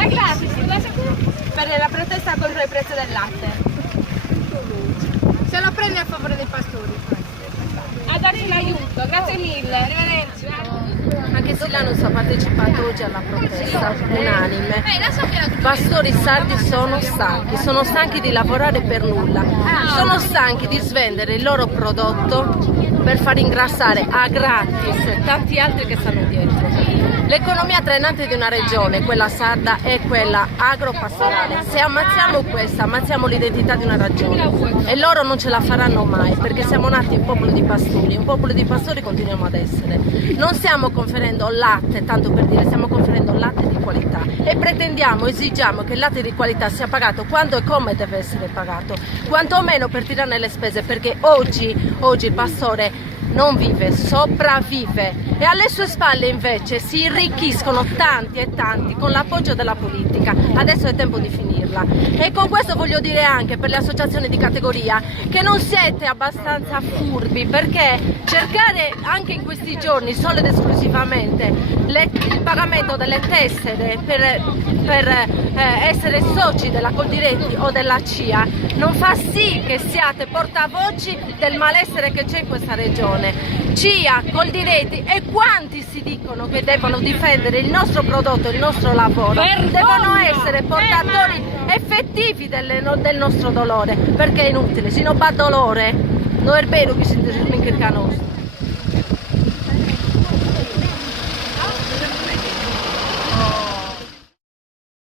È gratis, per la protesta contro il prezzo del latte. Se lo prende a favore dei pastori. A darci l'aiuto, grazie mille, arrivederci. Anche Sillanus ha partecipato oggi alla protesta unanime. Pastori sardi sono stanchi di lavorare per nulla, sono stanchi di svendere il loro prodotto per far ingrassare a gratis tanti altri che stanno dietro. L'economia trainante di una regione, quella sarda, è quella agropastorale. Se ammazziamo questa, ammazziamo l'identità di una regione e loro non ce la faranno mai, perché siamo nati un popolo di pastori, un popolo di pastori continuiamo ad essere. Non stiamo conferendo latte, tanto per dire, stiamo conferendo latte di qualità e pretendiamo, esigiamo che il latte di qualità sia pagato quando e come deve essere pagato, quantomeno per tirarne le spese, perché oggi il pastore non vive, sopravvive e alle sue spalle invece si irricchiscono tanti e tanti con l'appoggio della politica. Adesso è tempo di finirla e con questo voglio dire anche per le associazioni di categoria che non siete abbastanza furbi, perché cercare anche in questi giorni solo ed esclusivamente il pagamento delle tessere per essere soci della Coldiretti o della CIA non fa sì che siate portavoci del malessere che c'è in questa regione. CIA, Coldiretti e quanti si dicono che devono difendere il nostro prodotto, il nostro lavoro, devono essere portatori effettivi del nostro dolore, perché è inutile, se non fa dolore non è vero che si smincherca nostro.